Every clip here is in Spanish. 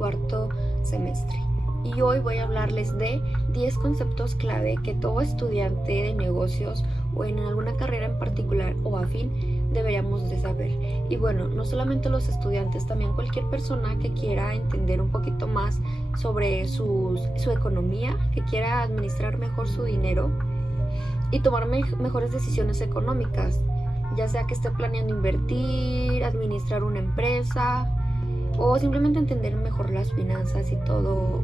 cuarto semestre. Y hoy voy a hablarles de 10 conceptos clave que todo estudiante de negocios o en alguna carrera en particular o afín deberíamos de saber. Y bueno, no solamente los estudiantes, también cualquier persona que quiera entender un poquito más sobre su economía, que quiera administrar mejor su dinero y tomar mejores decisiones económicas, ya sea que esté planeando invertir, administrar una empresa o simplemente entender mejor las finanzas y todo.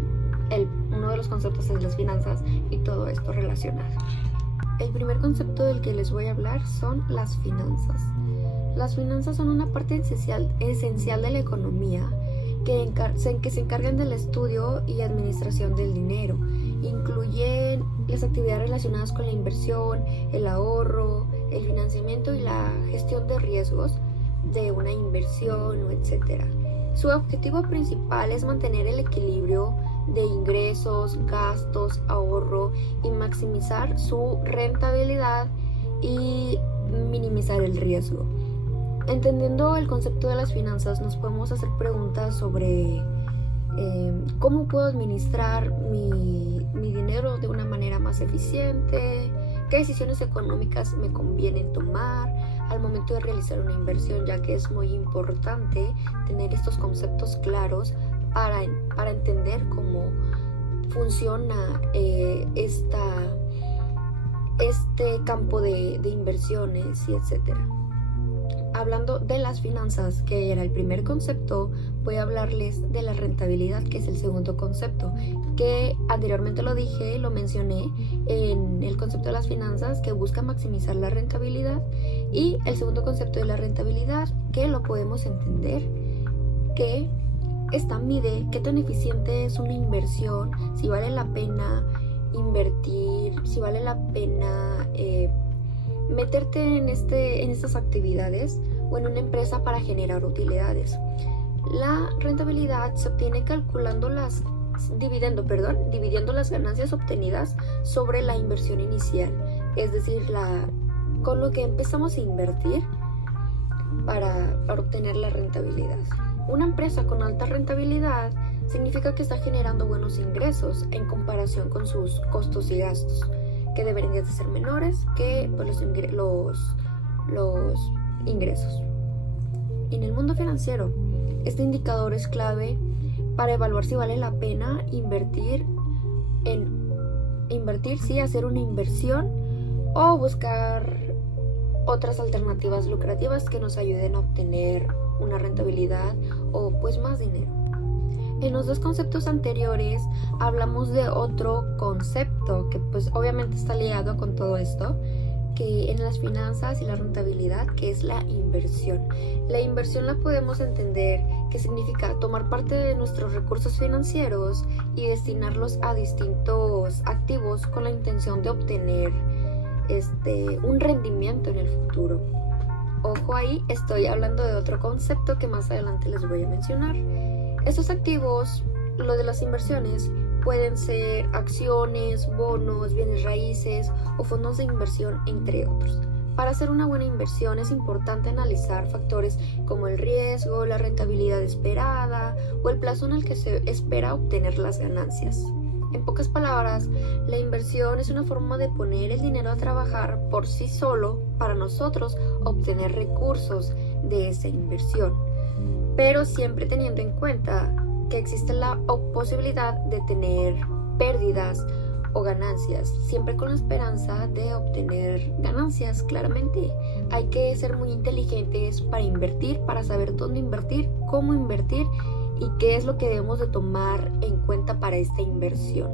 Uno de los conceptos es las finanzas y todo esto relacionado. El primer concepto del que les voy a hablar son las finanzas. Las finanzas son una parte esencial de la economía que se encargan del estudio y administración del dinero. Incluyen las actividades relacionadas con la inversión, el ahorro, el financiamiento y la gestión de riesgos de una inversión, etc. Su objetivo principal es mantener el equilibrio de ingresos, gastos, ahorro y maximizar su rentabilidad y minimizar el riesgo. Entendiendo el concepto de las finanzas, nos podemos hacer preguntas sobre cómo puedo administrar mi dinero de una manera más eficiente, qué decisiones económicas me conviene tomar al momento de realizar una inversión, ya que es muy importante tener estos conceptos claros para entender cómo funciona este campo de inversiones y etcétera. Hablando de las finanzas, que era el primer concepto, voy a hablarles de la rentabilidad, que es el segundo concepto, que anteriormente lo mencioné en el concepto de las finanzas, que busca maximizar la rentabilidad, y el segundo concepto de la rentabilidad, que lo podemos entender, que esta mide qué tan eficiente es una inversión, si vale la pena invertir, si vale la pena meterte en estas actividades o en una empresa para generar utilidades. La rentabilidad se obtiene dividiendo las ganancias obtenidas sobre la inversión inicial, es decir, con lo que empezamos a invertir para obtener la rentabilidad. Una empresa con alta rentabilidad significa que está generando buenos ingresos en comparación con sus costos y gastos, que deberían de ser menores que los ingresos. En el mundo financiero, este indicador es clave para evaluar si vale la pena hacer una inversión o buscar otras alternativas lucrativas que nos ayuden a obtener una rentabilidad o pues más dinero. En los dos conceptos anteriores hablamos de otro concepto que pues obviamente está ligado con todo esto, que en las finanzas y la rentabilidad, que es la inversión. La inversión la podemos entender que significa tomar parte de nuestros recursos financieros y destinarlos a distintos activos con la intención de obtener un rendimiento en el futuro. Ojo ahí, estoy hablando de otro concepto que más adelante les voy a mencionar. Estos activos, lo de las inversiones, pueden ser acciones, bonos, bienes raíces o fondos de inversión, entre otros. Para hacer una buena inversión es importante analizar factores como el riesgo, la rentabilidad esperada o el plazo en el que se espera obtener las ganancias. En pocas palabras, la inversión es una forma de poner el dinero a trabajar por sí solo para nosotros obtener recursos de esa inversión, pero siempre teniendo en cuenta que existe la posibilidad de tener pérdidas o ganancias, siempre con la esperanza de obtener ganancias. Claramente hay que ser muy inteligentes para invertir, para saber dónde invertir, cómo invertir y qué es lo que debemos de tomar en cuenta para esta inversión.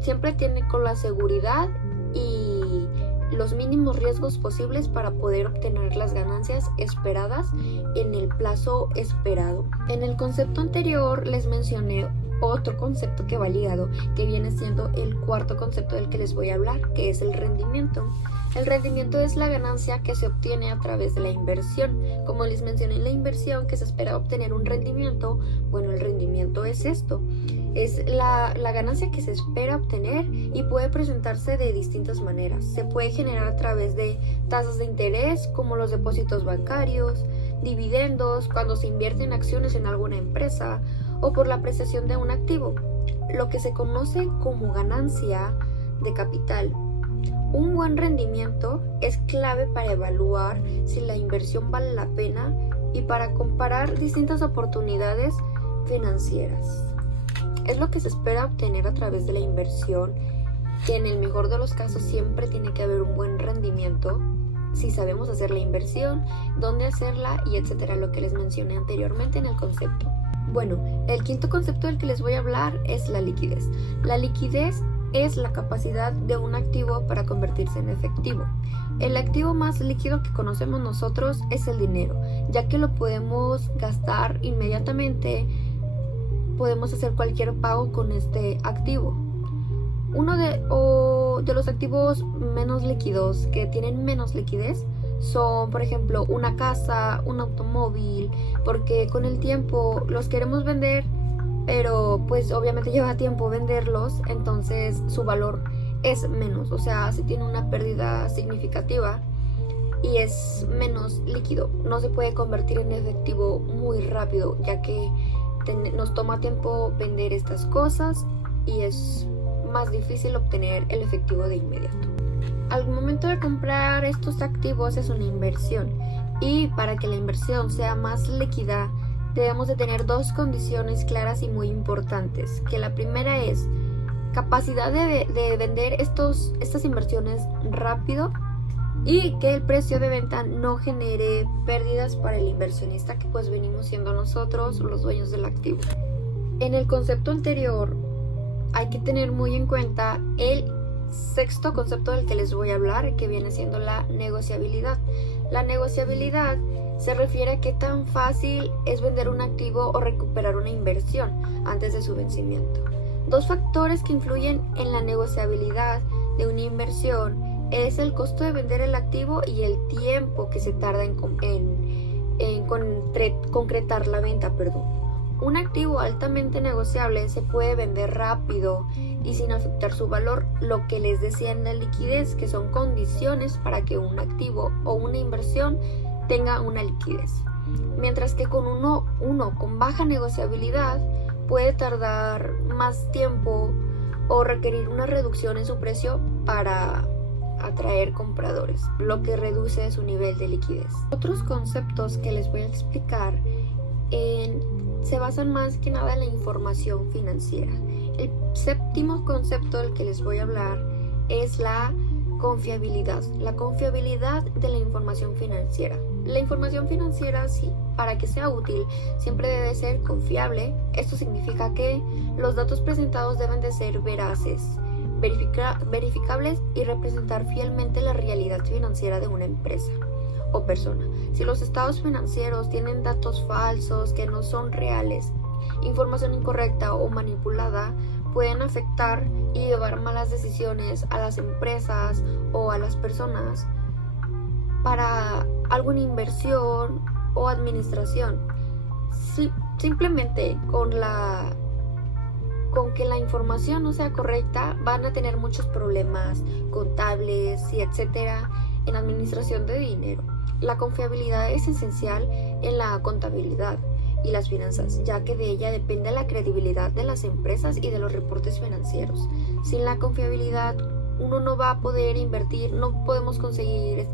Siempre tiene con la seguridad y los mínimos riesgos posibles para poder obtener las ganancias esperadas en el plazo esperado. En el concepto anterior les mencioné otro concepto que va ligado, que viene siendo el cuarto concepto del que les voy a hablar, que es el rendimiento. El rendimiento es la ganancia que se obtiene a través de la inversión. Como les mencioné en la inversión, que se espera obtener un rendimiento, bueno, el rendimiento es esto. Es la ganancia que se espera obtener y puede presentarse de distintas maneras. Se puede generar a través de tasas de interés, como los depósitos bancarios, dividendos, cuando se invierte en acciones en alguna empresa, o por la apreciación de un activo, lo que se conoce como ganancia de capital. Un buen rendimiento es clave para evaluar si la inversión vale la pena y para comparar distintas oportunidades financieras. Es lo que se espera obtener a través de la inversión, que en el mejor de los casos siempre tiene que haber un buen rendimiento si sabemos hacer la inversión, dónde hacerla y etcétera, lo que les mencioné anteriormente en el concepto. Bueno, el quinto concepto del que les voy a hablar es la liquidez. La liquidez es la capacidad de un activo para convertirse en efectivo. El activo más líquido que conocemos nosotros es el dinero, ya que lo podemos gastar inmediatamente, podemos hacer cualquier pago con este activo. Uno de los activos menos líquidos, que tienen menos liquidez, son, por ejemplo, una casa, un automóvil, porque con el tiempo los queremos vender, pero pues obviamente lleva tiempo venderlos, entonces su valor es menos, o sea, se tiene una pérdida significativa y es menos líquido. No se puede convertir en efectivo muy rápido, ya que nos toma tiempo vender estas cosas y es más difícil obtener el efectivo de inmediato. Al momento de comprar estos activos es una inversión, y para que la inversión sea más líquida debemos de tener dos condiciones claras y muy importantes, que la primera es capacidad de vender estas inversiones rápido y que el precio de venta no genere pérdidas para el inversionista, que pues venimos siendo nosotros los dueños del activo. En el concepto anterior hay que tener muy en cuenta el sexto concepto del que les voy a hablar, que viene siendo la negociabilidad. La negociabilidad se refiere a qué tan fácil es vender un activo o recuperar una inversión antes de su vencimiento. Dos factores que influyen en la negociabilidad de una inversión es el costo de vender el activo y el tiempo que se tarda en concretar la venta. Un activo altamente negociable se puede vender rápido y sin afectar su valor, lo que les decía en la liquidez, que son condiciones para que un activo o una inversión tenga una liquidez. Mientras que con uno con baja negociabilidad puede tardar más tiempo o requerir una reducción en su precio para atraer compradores, lo que reduce su nivel de liquidez. Otros conceptos que les voy a explicar se basan más que nada en la información financiera. El séptimo concepto del que les voy a hablar es la confiabilidad. La confiabilidad de la información financiera. La información financiera, sí, para que sea útil, siempre debe ser confiable. Esto significa que los datos presentados deben de ser veraces, verificables y representar fielmente la realidad financiera de una empresa o persona. Si los estados financieros tienen datos falsos que no son reales, información incorrecta o manipulada, pueden afectar y llevar malas decisiones a las empresas o a las personas para alguna inversión o administración. Simplemente con que la información no sea correcta, van a tener muchos problemas contables y etcétera en administración de dinero. La confiabilidad es esencial en la contabilidad y las finanzas, ya que de ella depende la credibilidad de las empresas y de los reportes financieros. Sin la confiabilidad, uno no va a poder invertir, no podemos conseguir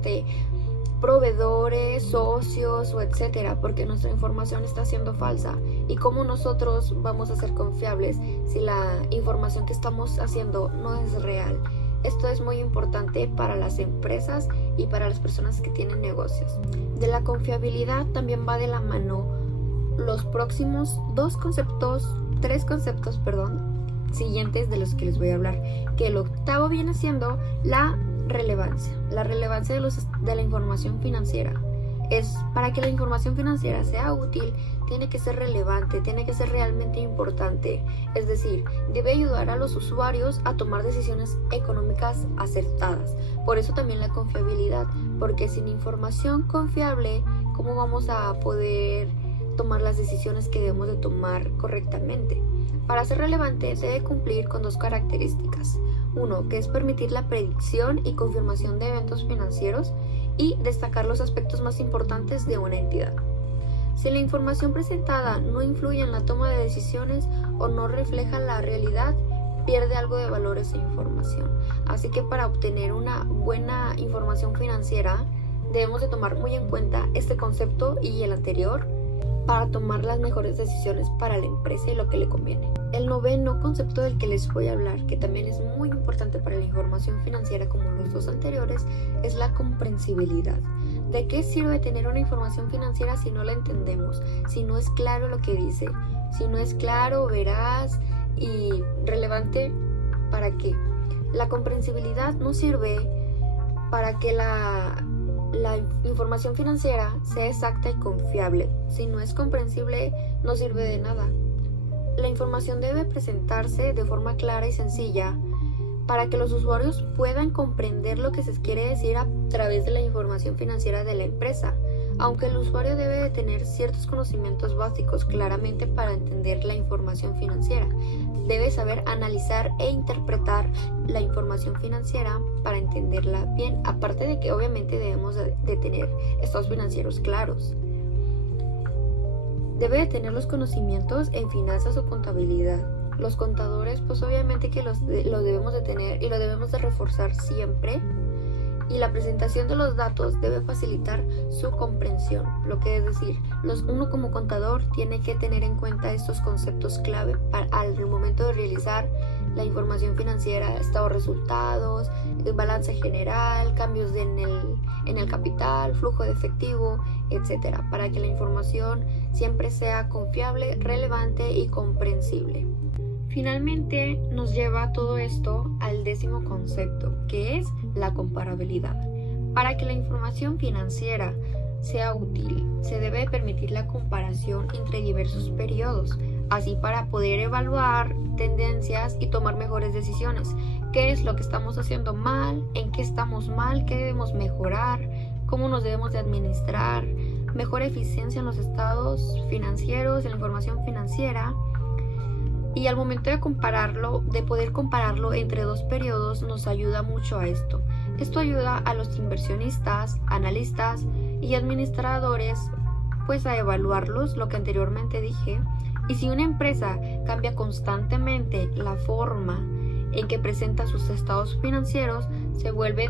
proveedores, socios o etcétera, porque nuestra información está siendo falsa. ¿Y cómo nosotros vamos a ser confiables si la información que estamos haciendo no es real? Esto es muy importante para las empresas y para las personas que tienen negocios. De la confiabilidad también va de la mano los próximos tres conceptos siguientes de los que les voy a hablar, que el octavo viene siendo la relevancia de la información financiera. Es para que la información financiera sea útil, tiene que ser relevante, tiene que ser realmente importante, es decir, debe ayudar a los usuarios a tomar decisiones económicas acertadas. Por eso también la confiabilidad, porque sin información confiable, ¿cómo vamos a poder tomar las decisiones que debemos de tomar correctamente? Para ser relevante debe cumplir con dos características. Uno, que es permitir la predicción y confirmación de eventos financieros y destacar los aspectos más importantes de una entidad. Si la información presentada no influye en la toma de decisiones o no refleja la realidad, pierde algo de valor esa información. Así que para obtener una buena información financiera, debemos de tomar muy en cuenta este concepto y el anterior para tomar las mejores decisiones para la empresa y lo que le conviene. El noveno concepto del que les voy a hablar, que también es muy importante para la información financiera como los dos anteriores, es la comprensibilidad. ¿De qué sirve tener una información financiera si no la entendemos? Si no es claro lo que dice, si no es claro, veraz y relevante, ¿para qué? La comprensibilidad no sirve para que la información financiera sea exacta y confiable. Si no es comprensible, no sirve de nada. La información debe presentarse de forma clara y sencilla para que los usuarios puedan comprender lo que se quiere decir a través de la información financiera de la empresa. Aunque el usuario debe de tener ciertos conocimientos básicos claramente para entender la información financiera, debe saber analizar e interpretar la información financiera para entenderla bien, aparte de que obviamente debemos de tener estados financieros claros. Debe de tener los conocimientos en finanzas o contabilidad. Los contadores, pues obviamente que los debemos de tener y lo debemos de reforzar siempre. Y la presentación de los datos debe facilitar su comprensión, lo que es decir, uno como contador tiene que tener en cuenta estos conceptos clave al momento de realizar la información financiera, estados resultados, el balance general, cambios en el capital, flujo de efectivo, etcétera, para que la información siempre sea confiable, relevante y comprensible. Finalmente nos lleva todo esto al 10º concepto, que es la comparabilidad. Para que la información financiera sea útil, se debe permitir la comparación entre diversos periodos, así para poder evaluar tendencias y tomar mejores decisiones. ¿Qué es lo que estamos haciendo mal? ¿En qué estamos mal? ¿Qué debemos mejorar? ¿Cómo nos debemos de administrar? Mejor eficiencia en los estados financieros, en la información financiera. Y al momento de poder compararlo entre dos periodos, nos ayuda mucho a esto. Esto ayuda a los inversionistas, analistas y administradores pues a evaluarlos, lo que anteriormente dije. Y si una empresa cambia constantemente la forma en que presenta sus estados financieros, se vuelve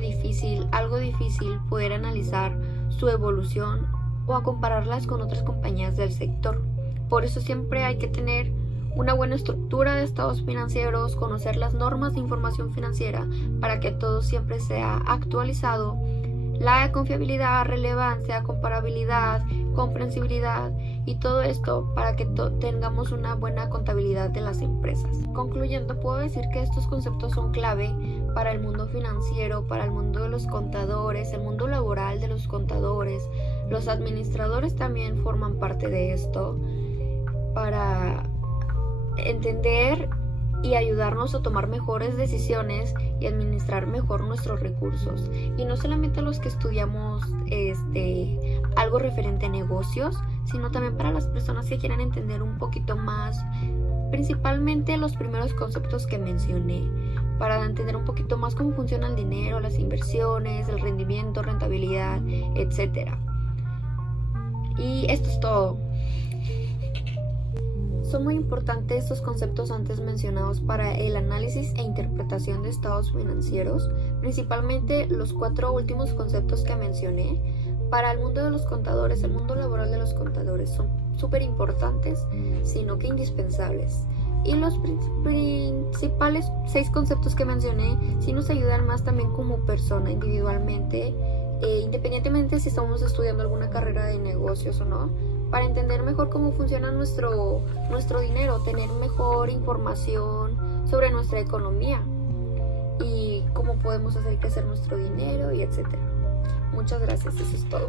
algo difícil poder analizar su evolución o a compararlas con otras compañías del sector. Por eso siempre hay que tener una buena estructura de estados financieros, conocer las normas de información financiera para que todo siempre sea actualizado. La confiabilidad, relevancia, comparabilidad, comprensibilidad y todo esto para que tengamos una buena contabilidad de las empresas. Concluyendo, puedo decir que estos conceptos son clave para el mundo financiero, para el mundo de los contadores, el mundo laboral de los contadores. Los administradores también forman parte de esto para entender y ayudarnos a tomar mejores decisiones y administrar mejor nuestros recursos. Y no solamente los que estudiamos algo referente a negocios, sino también para las personas que quieran entender un poquito más, principalmente los primeros conceptos que mencioné, para entender un poquito más cómo funciona el dinero, las inversiones, el rendimiento, rentabilidad, etc. Y esto es todo. Son muy importantes estos conceptos antes mencionados para el análisis e interpretación de estados financieros, principalmente los 4 últimos conceptos que mencioné. Para el mundo de los contadores, el mundo laboral de los contadores son súper importantes, sino que indispensables. Y los principales 6 conceptos que mencioné sí nos ayudan más también como persona individualmente, independientemente si estamos estudiando alguna carrera de negocios o no, para entender mejor cómo funciona nuestro dinero, tener mejor información sobre nuestra economía y cómo podemos hacer crecer nuestro dinero y etcétera. Muchas gracias, eso es todo.